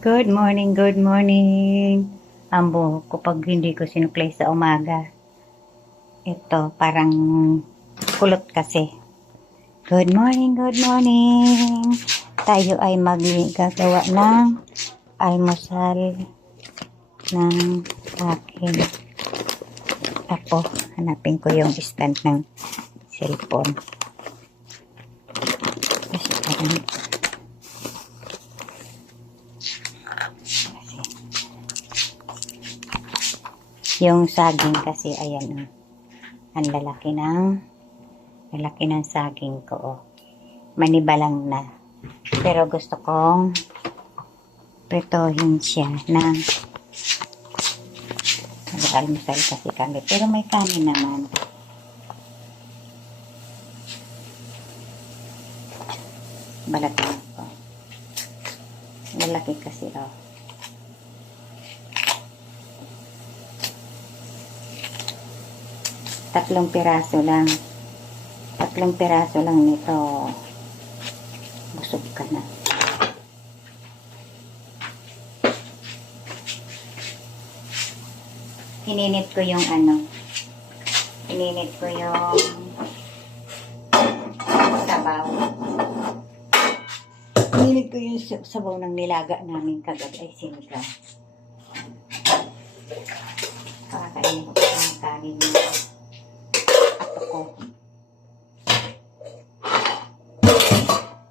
Good morning, good morning. Ang buhok ko pag hindi ko sinuklay sa umaga. Ito, parang kulot kasi. Good morning, good morning. Tayo ay magagawa ng almusal ng aking apo. Hanapin ko yung stand ng cellphone. Kasi parang yung saging kasi, ayan, ang lalaki ng saging ko, oh. Manibalang na. Pero gusto kong pretohin siya ng almusal kasi kami. Pero may kanin naman. Balatan ko. Lalaki kasi, oh. Tatlong piraso lang nito. Busog ka na. Hininit ko yung sabaw. Hininit ko yung sabaw ng nilaga namin kagabi ay sinigang. Kakakainin ko ng kanin nito. Ko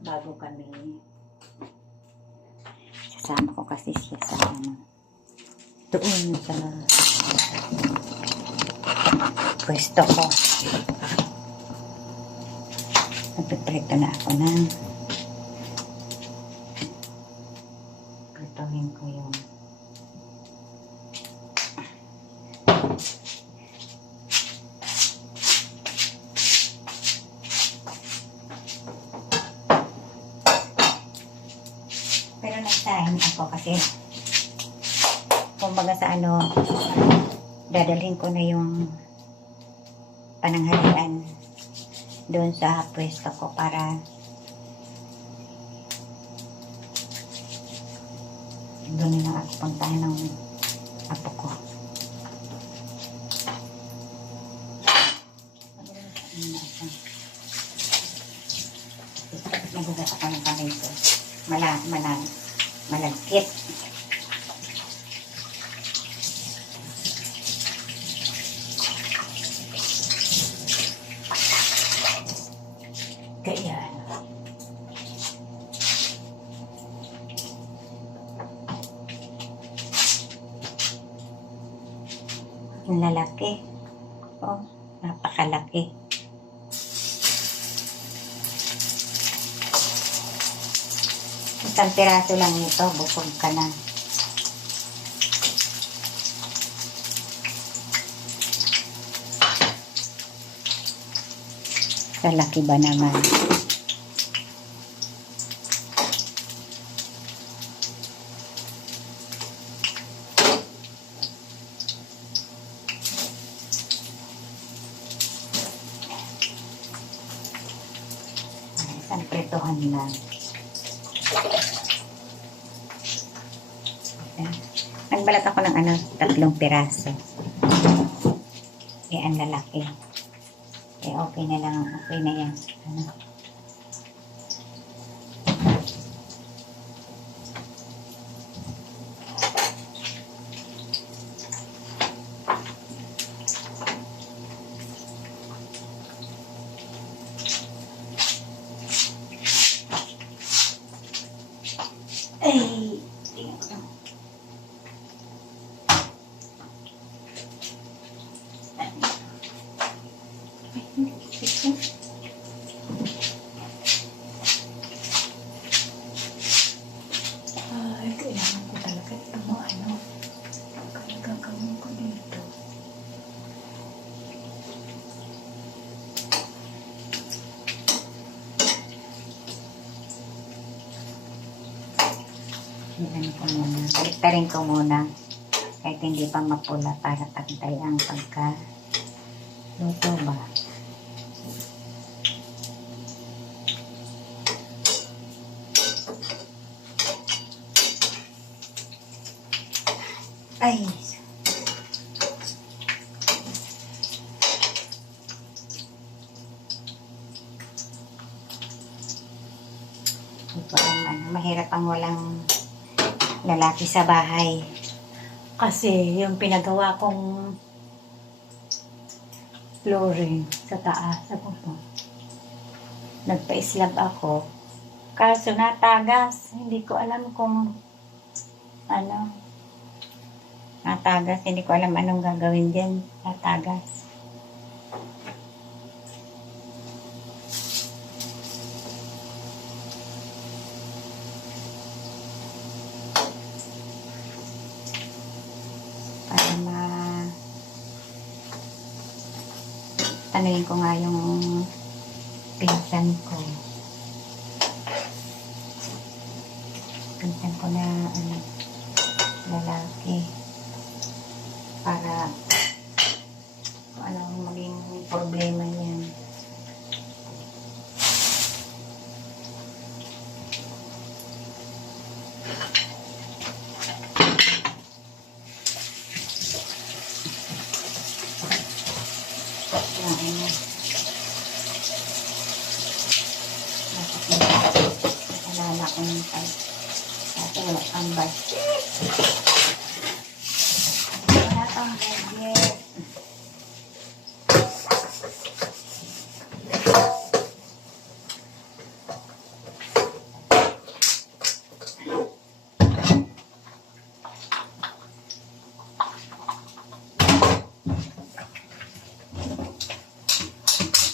bago kami sasama ko kasi siya sa doon sa pwesto ko. Nagpiprito na ako ng pritohin ko yung pero nagsahin ako kasi kumbaga sa dadalhin ko na yung pananghalian doon sa pwesto ko para doon na ako puntahan ng apo ko. Nagugas ako ng kamay ko. Malagkit. Kaya ang lalaki. Oh, napakalaki. Isang piraso lang nito, busog ka na. Kalaki ba naman? Isang pretohan lang. Nagbalat ako ng 3 piraso. Ang lalaki. Okay na lang. Okay na yan. Ay, tingnan ko. Ay, kailangan ko talaga itong kaya gagawin ko dito. Baliktarin ko muna kahit hindi pa mapula para pantay ang pagka-luto ba. Ay. Ito ang mahirap ang walang lalaki sa bahay. Kasi yung pinagawa kong flooring sa taas, nagpa-slab ako. Kaso natagas. Hindi ko alam kung ano. Natagas. Hindi ko alam anong gagawin din. Natagas. Tanungin ko nga yung pinsan ko. Pinsan ko na lalaki. Para kung anong maging problema niyan. Alala ko ng pag dati wala pang budget. Wala pang budget.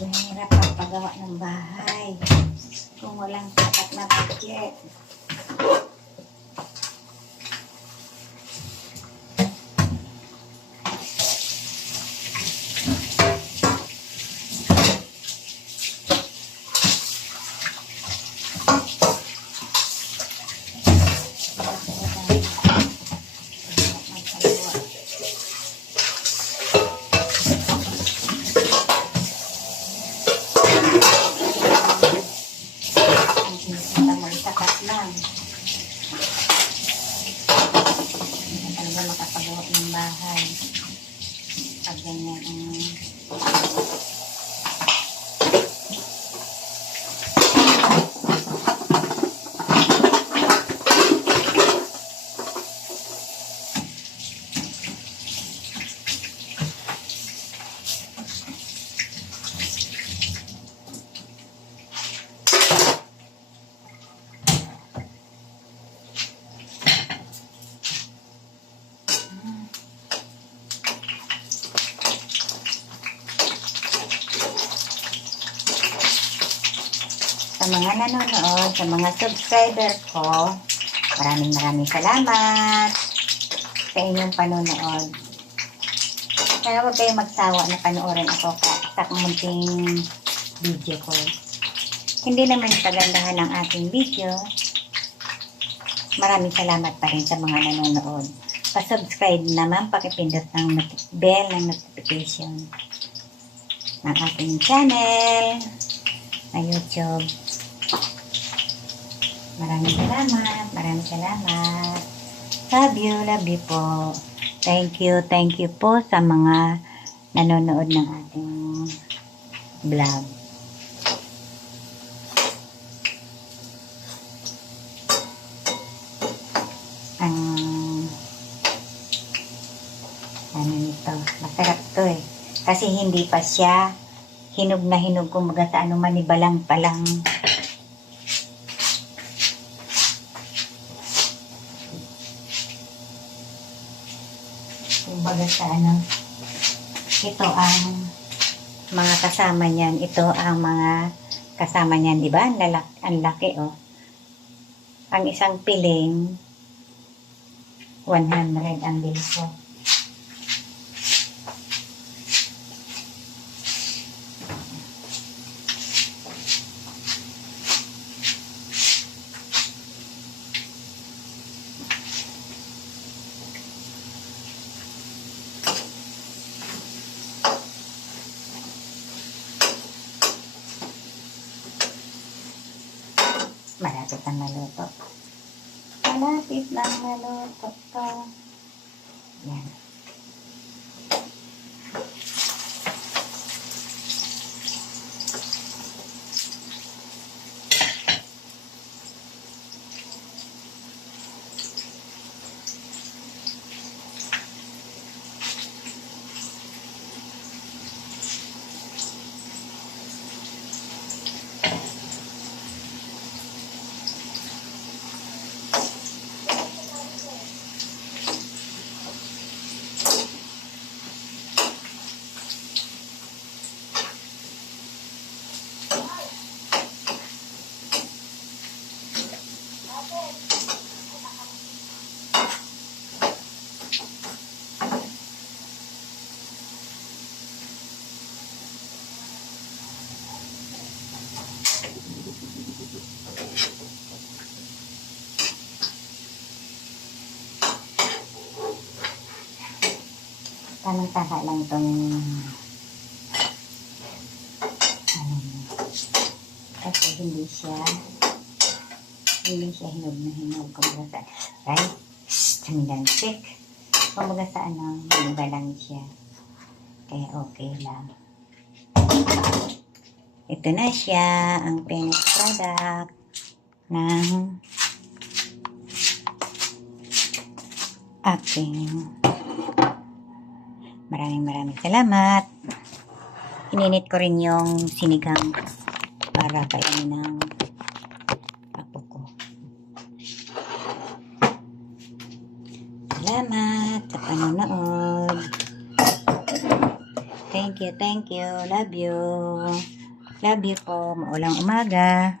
Mahirap ang paggawa ng bahay kung walang sapat na budget. Makapagawa ng bahay pag ganyan sa mga nanonood, sa mga subscriber ko, maraming salamat sa inyong panonood. Kaya huwag kayong magsawa na panoorin ako sa munting video ko. Hindi naman kagandahan ng aking video. Maraming salamat pa rin sa mga nanonood. Pa-subscribe naman, pakipindot ng bell ng notification ng aking channel na YouTube. Maraming salamat. Love you po. Thank you po sa mga nanonood ng ating vlog. Ano nito? Masarap to eh. Kasi hindi pa siya hinog na hinog, kumbaga sa manibalang pa lang. Kumbaga sa ito ang mga kasama niyan. Ito ang mga kasama niyan, di ba? Ang laki, oh. Ang isang piling, 100 ang bill ko. Malapit na maluto. Malapit na maluto to. Yan. Tamang-tama lang itong kasi hindi siya hinog na hinog. Kumbaga sa rice, tamilansik. Kumbaga sa iba lang siya. Kaya okay lang. Ito na siya, ang finished product ng aking. Maraming salamat. Ininit ko rin yung sinigang para kainin ng apo ko. Salamat sa panonood. Thank you. Love you. Love you po. Maulang umaga.